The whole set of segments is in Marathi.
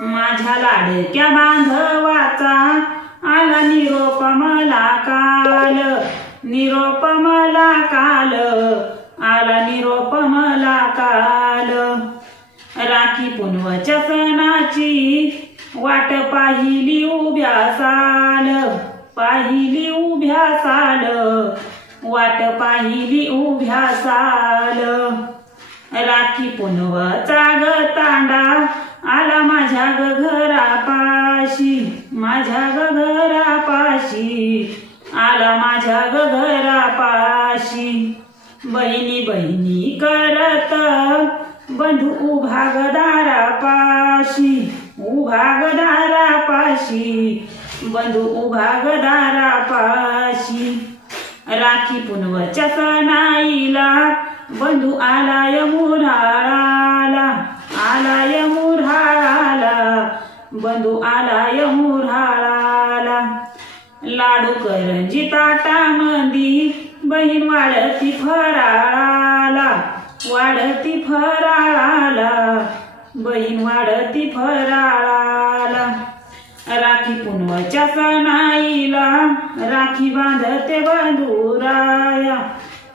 माझ्या लाडक्या बांधवाचा आला निरोप मला काल. निरोप मला काल. आला निरोप मला काल. राखी पुनवच्या सणाची वाट पाहिली उभ्या साल. पाहिली उभ्या साल. वाट पाहिली उभ्या साल. राखी पुनवचा ग तांडा आला माझ्या ग घरापाशी माझ्या ग घरापाशी. आला माझ्या ग घरापाशी. बहिणी बहिणी करत बंधू उभा ग दारापाशी उभा ग दारापाशी. बंधू उभा ग दारापाशी. राखी पुनवच्या सणाईला बंधू आलाय मुराळाला आलाय मुराळाला बंधू आलाय मुराळाला लाडू करंजी ताटामंदी बहीण वाढती फराळाला. वाढती फराळाला बहीण वाढती फराळाला. राखी पुनवाच्या सणाईला राखी बांधते बंधुराया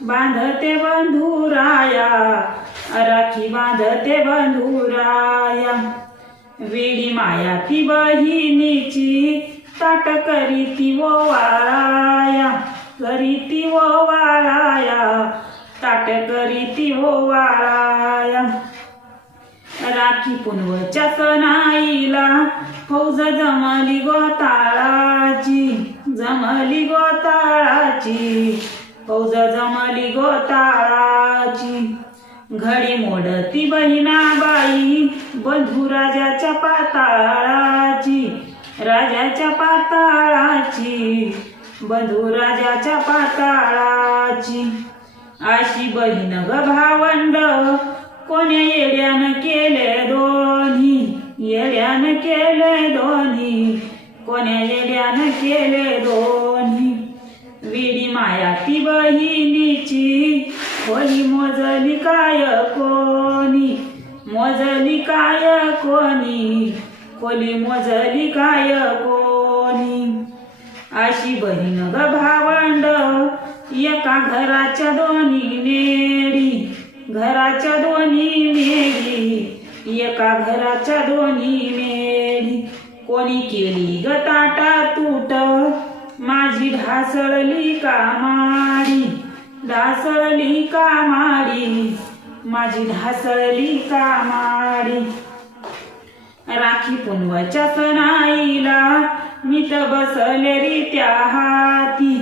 बांधते बंधुराया राखी बांधते बंधुराया. वेडी माया ती बहिणीची ताट करीती वो वाळाया करीती वो वाळाया ताट करीती वो वाळाया राखी पुनवच्या सणाईला फौज जमली गोताळाची जमली गोताळाची फौज जमली गोताळाची घडी मोडती बहिणाबाई बंधू राजाच्या पाताळाची राजाच्या पाताळाची बंधू राजाच्या पाताळाची. अशी बहीण ग भावंड कोण्या येड्यानं केले दोन्ही? येड्यानं केले दोन्ही? कोण्या येड्यानं केले दोन्ही? माया ती बहिणीची. होई मोजली काय कोणी? मोजली काय कोणी? कोली मोजली काय कोणी? अशी बहीण ग भावंड एका घराच्या दोन्ही नेडी. घराच्या दोन्ही मेडी एका घराच्या दोन्ही मेडी कोणी केली ग ताटा तुट माझी ढासळली का माडी ढासळली का माडी माझी ढासळली का माडी राखी पुनवाच्या सणाईला मी तर बसले रित्या हाती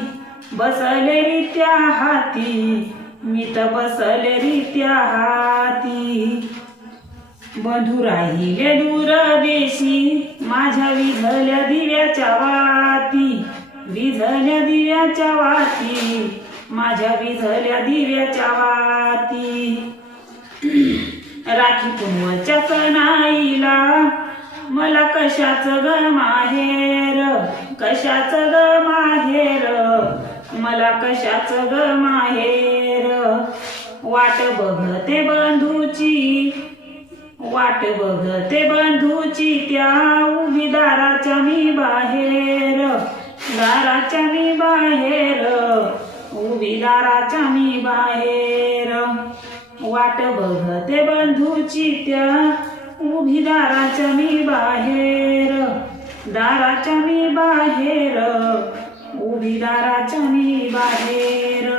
बसले रित्या हाती मी तर बसले रित्या हाती. बंधू राहिले दूर देशी माझ्या विझल्या दिव्याच्या वाती विझल्या दिव्याच्या वाती माझ्या विझल्या दिव्याच्या वाती. राखी पुनवच्या सणाईला मला कशाच ग माहेर? कशाच ग माहेर? मला कशाच ग माहेर? वाट बघते बंधूची वाट बघते बंधूची त्या उभी दाराच्या मी बाहेर. दाराच्या मी बाहेर उभी दाराच्या मी बाहेर. वाट बघते बंधूची त्या उभी दाराच्या मी बाहेर. दाराच्या मी बाहेर उभी दाराच्या मी बाहेर.